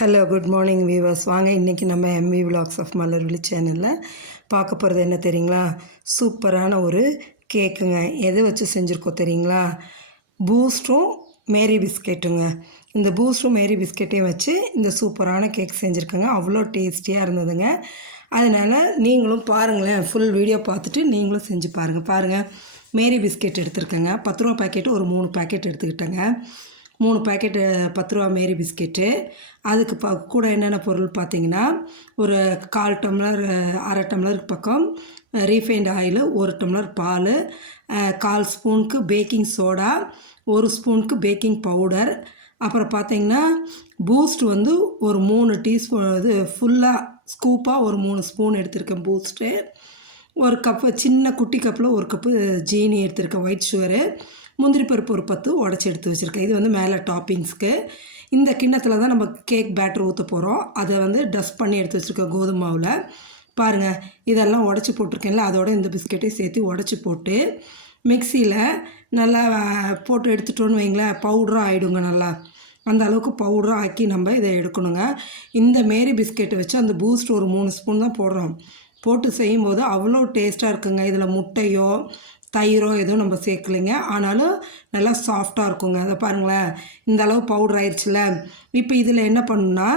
Hello good morning viewers வாங்க இன்றைக்கி நம்ம எம்வி விலாக்ஸ் ஆஃப் மலர்விழி சேனலில் பார்க்க போகிறது என்ன தெரியுங்களா? சூப்பரான ஒரு கேக்குங்க. எதை வச்சு செஞ்சுருக்கோம் தெரியுங்களா? பூஸ்ட்டும் மேரி பிஸ்கெட்டுங்க. இந்த பூஸ்ட்டும் மேரி பிஸ்கெட்டையும் வச்சு இந்த சூப்பரான கேக் செஞ்சுருக்கேங்க. அவ்வளோ டேஸ்டியாக இருந்ததுங்க. அதனால் நீங்களும் பாருங்களேன். ஃபுல் வீடியோ பார்த்துட்டு நீங்களும் செஞ்சு பாருங்கள் பாருங்கள் மேரி பிஸ்கெட் எடுத்துருக்கேங்க. பத்து ரூபா பேக்கெட்டு ஒரு மூணு பாக்கெட் எடுத்துக்கிட்டேங்க. மூணு பாக்கெட்டு பத்து ரூபா மேரி பிஸ்கெட்டு. அதுக்கு ப கூட என்னென்ன பொருள் பார்த்தீங்கன்னா ஒரு கால் டம்ளர் அரை டம்ளருக்கு பக்கம் ரீஃபைண்ட் ஆயில் ஒரு டம்ளர் பால் கால் ஸ்பூனுக்கு பேக்கிங் சோடா ஒரு ஸ்பூனுக்கு பேக்கிங் பவுடர் அப்புறம் பார்த்தீங்கன்னா பூஸ்ட் வந்து ஒரு மூணு டீஸ்பூன் இது ஃபுல்லாக ஸ்கூப்பாக ஒரு மூணு ஸ்பூன் எடுத்திருக்கேன் பூஸ்ட்டு ஒரு கப்பு சின்ன குட்டி கப்பில் ஒரு கப்பு ஜீனி எடுத்திருக்கேன் ஒயிட் சுகரு முந்திரி பருப்பு ஒரு பத்து உடச்சி எடுத்து வச்சுருக்கேன். இது வந்து மேலே டாப்பிங்ஸ்க்கு. இந்த கிண்ணத்தில் தான் நம்ம கேக் பேட்டர் ஊற்ற போகிறோம் அதை வந்து டஸ்ட் பண்ணி எடுத்து வச்சுருக்கேன் கோதுமை மாவில். பாருங்கள் இதெல்லாம் உடச்சி போட்டிருக்கேன்ல அதோட இந்த பிஸ்கெட்டையும் சேர்த்து உடச்சி போட்டு மிக்சியில் நல்லா போட்டு எடுத்துட்டோன்னு வைங்களேன் பவுடராக ஆகிடுங்க நல்லா. அந்த அளவுக்கு பவுடராக ஆக்கி நம்ம இதை எடுக்கணுங்க. இந்த மாரி பிஸ்கெட்டை வச்சு அந்த பூஸ்ட் ஒரு மூணு ஸ்பூன் தான் போடுறோம். போட்டு செய்யும்போது அவ்வளோ டேஸ்ட்டாக இருக்குங்க. இதில் முட்டையோ தயிரோ எதுவும் நம்ம சேர்க்கலைங்க. ஆனாலும் நல்லா சாஃப்டாக இருக்குங்க. அதை பாருங்களேன். இந்த அளவு பவுடர் ஆயிடுச்சுல இப்போ இதில் என்ன பண்ணுன்னா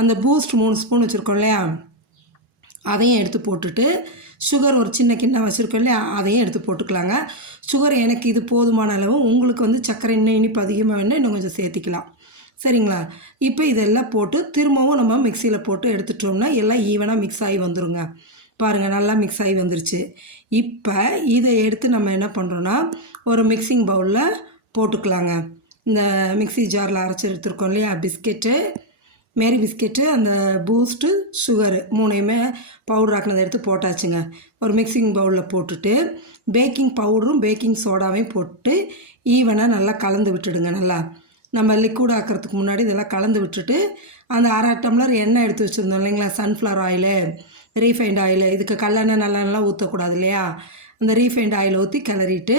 அந்த பூஸ்ட் மூணு ஸ்பூன் வச்சுருக்கோம் இல்லையா? அதையும் எடுத்து போட்டுட்டு சுகர் ஒரு சின்ன கிண்ணம் வச்சுருக்கோம் இல்லையா? அதையும் எடுத்து போட்டுக்கலாங்க. சுகர் எனக்கு இது போதுமான அளவு. உங்களுக்கு வந்து சர்க்கரை இன்னும் இனிப்பு அதிகமாக வேணும் இன்னும் கொஞ்சம் சேர்த்திக்கலாம். சரிங்களா? இப்போ இதெல்லாம் போட்டு திரும்பவும் நம்ம மிக்சியில் போட்டு எடுத்துட்டோம்னா எல்லாம் ஈவனாக மிக்ஸ் ஆகி வந்துடுங்க பாருங்கள் நல்லா மிக்ஸ் ஆகி வந்துருச்சு. இப்போ இதை எடுத்து நம்ம என்ன பண்ணுறோன்னா ஒரு மிக்சிங் பவுலில் போட்டுக்கலாங்க. இந்த மிக்சி ஜாரில் அரைச்சி எடுத்துருக்கோம் இல்லையா பிஸ்கெட்டு மேரி பிஸ்கெட்டு அந்த பூஸ்ட்டு சுகரு மூணையுமே பவுடர் ஆக்கினதை எடுத்து போட்டாச்சுங்க. ஒரு மிக்சிங் பவுலில் போட்டுட்டு பேக்கிங் பவுடரும் பேக்கிங் சோடாவையும் போட்டு ஈவனாக நல்லா கலந்து விட்டுடுங்க நல்லா. நம்ம லிக்விட் ஆக்கிறதுக்கு முன்னாடி இதெல்லாம் கலந்து விட்டுட்டு அந்த அரை டம்ளர் எண்ணெய் எடுத்து வச்சுருந்தோம் இல்லைங்களா சன்ஃப்ளவர் ஆயிலு ரீஃபைண்ட் ஆயில் இதுக்கு கல்லெண்ணெய் நல்லெண்ணெலாம் ஊற்றக்கூடாது இல்லையா? அந்த ரீஃபைண்ட் ஆயில் ஊற்றி கிளறிட்டு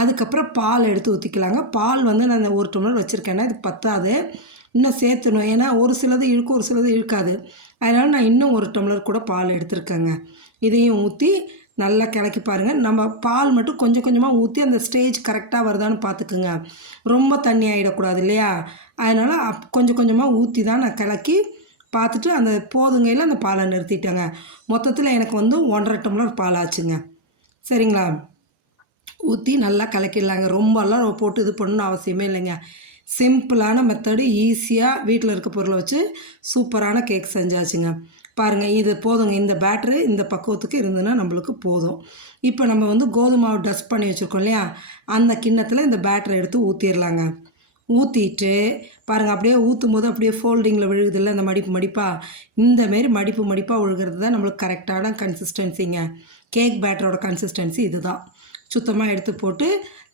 அதுக்கப்புறம் பால் எடுத்து ஊற்றிக்கலாங்க பால் வந்து நான் ஒரு டம்ளர் வச்சுருக்கேன்னா இது பத்தாது. இன்னும் சேர்த்துணும். ஏன்னா ஒரு சிலது இழுக்கும் ஒரு சிலது இழுக்காது. அதனால் நான் இன்னும் ஒரு டம்ளர் கூட பால் எடுத்துருக்கேங்க. இதையும் ஊற்றி நல்லா கிளக்கி பாருங்கள் நம்ம பால் மட்டும் கொஞ்சம் கொஞ்சமாக ஊற்றி அந்த ஸ்டேஜ் கரெக்டாக வருதான்னு பார்த்துக்குங்க ரொம்ப தண்ணி ஆகிடக்கூடாது இல்லையா? அதனால் அப் கொஞ்சம் கொஞ்சமாக ஊற்றி தான் நான் கிளக்கி பார்த்துட்டு அந்த போதுங்கையில் அந்த பாலை நிறுத்திட்டேங்க. மொத்தத்தில் எனக்கு வந்து ஒன்றரை டம்ளர் பால் ஆச்சுங்க. சரிங்களா? ஊற்றி நல்லா கலக்கிடலாங்க. ரொம்பலாம் போட்டு இது பண்ணணும் அவசியமே இல்லைங்க. சிம்பிளான மெத்தடு ஈஸியாக வீட்டில் இருக்க பொருளை வச்சு சூப்பரான கேக் செஞ்சாச்சுங்க. பாருங்கள் இது போதுங்க. இந்த பேட்ரு இந்த பக்குவத்துக்கு இருந்ததுன்னா நம்மளுக்கு போதும். இப்போ நம்ம வந்து கோதுமாவை டஸ்ட் பண்ணி வச்சுருக்கோம் இல்லையா? அந்த கிண்ணத்தில் இந்த பேட்டரை எடுத்து ஊற்றிடலாங்க ஊற்றிட்டு பாருங்கள் அப்படியே ஊற்றும் போது அப்படியே ஃபோல்டிங்கில் விழுகுதில்ல அந்த மடிப்பு மடிப்பாக இந்தமாரி மடிப்பு மடிப்பாக விழுகிறது தான் நம்மளுக்கு கரெக்டான கன்சிஸ்டன்சிங்க கேக் பேட்டரோட கன்சிஸ்டன்சி இதுதான். சுத்தமாக எடுத்து போட்டு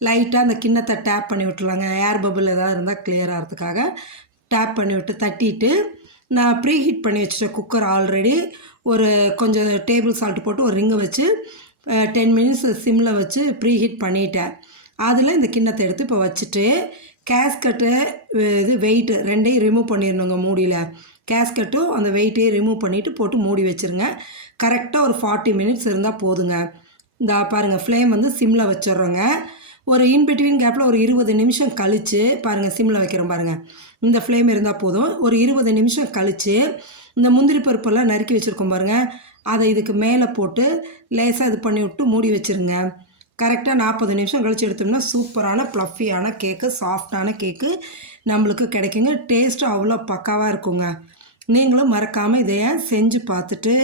லைட்டாக அந்த கிண்ணத்தை டேப் பண்ணி விட்டுலாங்க ஏர் பபுள் எதாவது இருந்தால் கிளியர் ஆகிறதுக்காக டேப் பண்ணி விட்டு தட்டிட்டு நான் ப்ரீ ஹீட் பண்ணி வச்சுட்டேன் குக்கர் ஆல்ரெடி ஒரு கொஞ்சம் டேபிள் சால்ட் போட்டு ஒரு ரிங்கை வச்சு டென் மினிட்ஸ் சிம்மில் வச்சு ப்ரீ ஹீட் பண்ணிட்டேன். அதில் இந்த கிண்ணத்தை எடுத்து இப்போ வச்சுட்டு கேஸ்கட்டு இது வெயிட்டு ரெண்டையும் ரிமூவ் பண்ணிடணுங்க மூடியில். கேஸ்கட்டும் அந்த வெயிட்டையும் ரிமூவ் பண்ணிவிட்டு போட்டு மூடி வச்சுருங்க. கரெக்டாக ஒரு ஃபார்ட்டி மினிட்ஸ் இருந்தால் போதுங்க. இந்த பாருங்கள் ஃப்ளேம் வந்து சிம்மில் வச்சிடுறோங்க. ஒரு இன்பிட்வீன் கேப்பில் ஒரு இருபது நிமிஷம் கழித்து பாருங்கள் சிம்மில் வைக்கிறோம் பாருங்கள் இந்த ஃப்ளேம் இருந்தால் போதும். ஒரு இருபது நிமிஷம் கழித்து இந்த முந்திரி பருப்பெல்லாம் நறுக்கி வச்சுருக்கோம் பாருங்கள் அதை இதுக்கு மேலே போட்டு லேசாக இது பண்ணி விட்டு மூடி வச்சுருங்க. கரெக்டாக நாற்பது நிமிஷம் கழித்து எடுத்தோம்னா சூப்பரான ப்ளஃபியான கேக்கு சாஃப்டான கேக்கு நம்மளுக்கு கிடைக்குங்க. டேஸ்ட்டு அவ்வளோ பக்காவாக இருக்குங்க. நீங்களும் மறக்காமல் இதைய செஞ்சு பார்த்துட்டு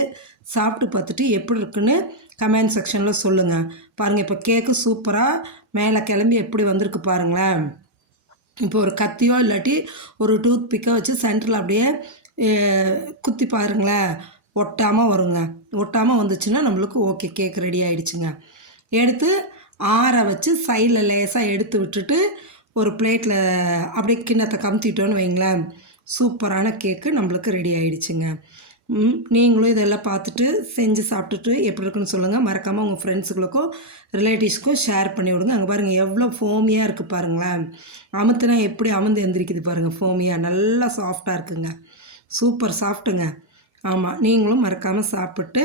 சாப்பிட்டு பார்த்துட்டு எப்படி இருக்குன்னு கமெண்ட் செக்ஷனில் சொல்லுங்கள் பாருங்கள் இப்போ கேக்கு சூப்பராக மேலே கிளம்பி எப்படி வந்திருக்கு பாருங்களேன். இப்போ ஒரு கத்தியோ இல்லாட்டி ஒரு டூத் பிக்கோ வச்சு சென்டரில் அப்படியே குத்தி பாருங்களேன். ஒட்டாமல் வருங்க. ஒட்டாமல் வந்துச்சுன்னா நம்மளுக்கு ஓகே கேக் ரெடி ஆகிடுச்சுங்க எடுத்து ஆற வச்சு சைடில் லேசாக எடுத்து விட்டுட்டு ஒரு பிளேட்டில் அப்படியே கிண்ணத்தை கமுத்திட்டோன்னு வைங்களேன் சூப்பரான கேக்கு நம்மளுக்கு ரெடி ஆகிடுச்சுங்க நீங்களும் இதெல்லாம் பார்த்துட்டு செஞ்சு சாப்பிட்டுட்டு எப்படி இருக்குன்னு சொல்லுங்கள் மறக்காமல் உங்கள் ஃப்ரெண்ட்ஸுகளுக்கும் ரிலேட்டிவ்ஸ்க்கும் ஷேர் பண்ணி விடுங்க. அங்கே பாருங்கள் எவ்வளோ ஃபோமியாக இருக்குது பாருங்களேன். அமுத்துனா எப்படி அமுந்து எந்திரிக்குது பாருங்கள் ஃபோமியாக நல்லா சாஃப்டாக இருக்குங்க. சூப்பர் சாஃப்ட்டுங்க ஆமாம் நீங்களும் மறக்காமல் சாப்பிட்டு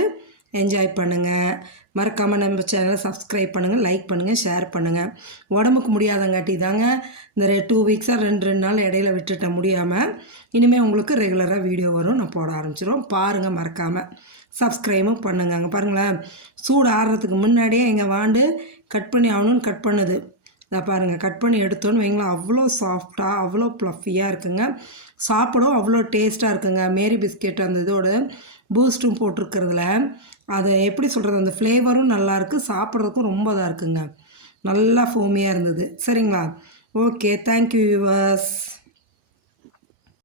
என்ஜாய் பண்ணுங்கள் மறக்காமல் நம்ம சேனலை சப்ஸ்கிரைப் பண்ணுங்கள் லைக் பண்ணுங்கள் ஷேர் பண்ணுங்கள் உடம்புக்கு முடியாதங்காட்டி தாங்க இந்த டூ வீக்ஸாக ரெண்டு ரெண்டு நாள் இடையில விட்டுட்ட முடியாமல் இனிமேல் உங்களுக்கு ரெகுலராக வீடியோ வரும். நான் போட ஆரம்பிச்சிடும் பாருங்கள் மறக்காமல் சப்ஸ்கிரைபும் பண்ணுங்க. அங்கே பாருங்களேன் சூடு ஆடுறதுக்கு முன்னாடியே எங்கள் வாண்டு கட் பண்ணி ஆகணும்னு கட் பண்ணுது. இதை பாருங்கள் கட் பண்ணி எடுத்தோன்னு வைங்களேன் அவ்வளோ சாஃப்டாக அவ்வளோ ப்ளஃபியாக இருக்குங்க. சாப்பிடும் அவ்வளோ டேஸ்ட்டாக இருக்குங்க. மேரி பிஸ்கெட் அந்த இதோட பூஸ்ட்டும் போட்டிருக்கிறதுல. அது எப்படி சொல்கிறது அந்த ஃப்ளேவரும் நல்லாயிருக்கு சாப்பிட்றதுக்கும் ரொம்ப இதாக இருக்குங்க. நல்லா ஃபோமியாக இருந்தது. சரிங்களா? Okay thank you viewers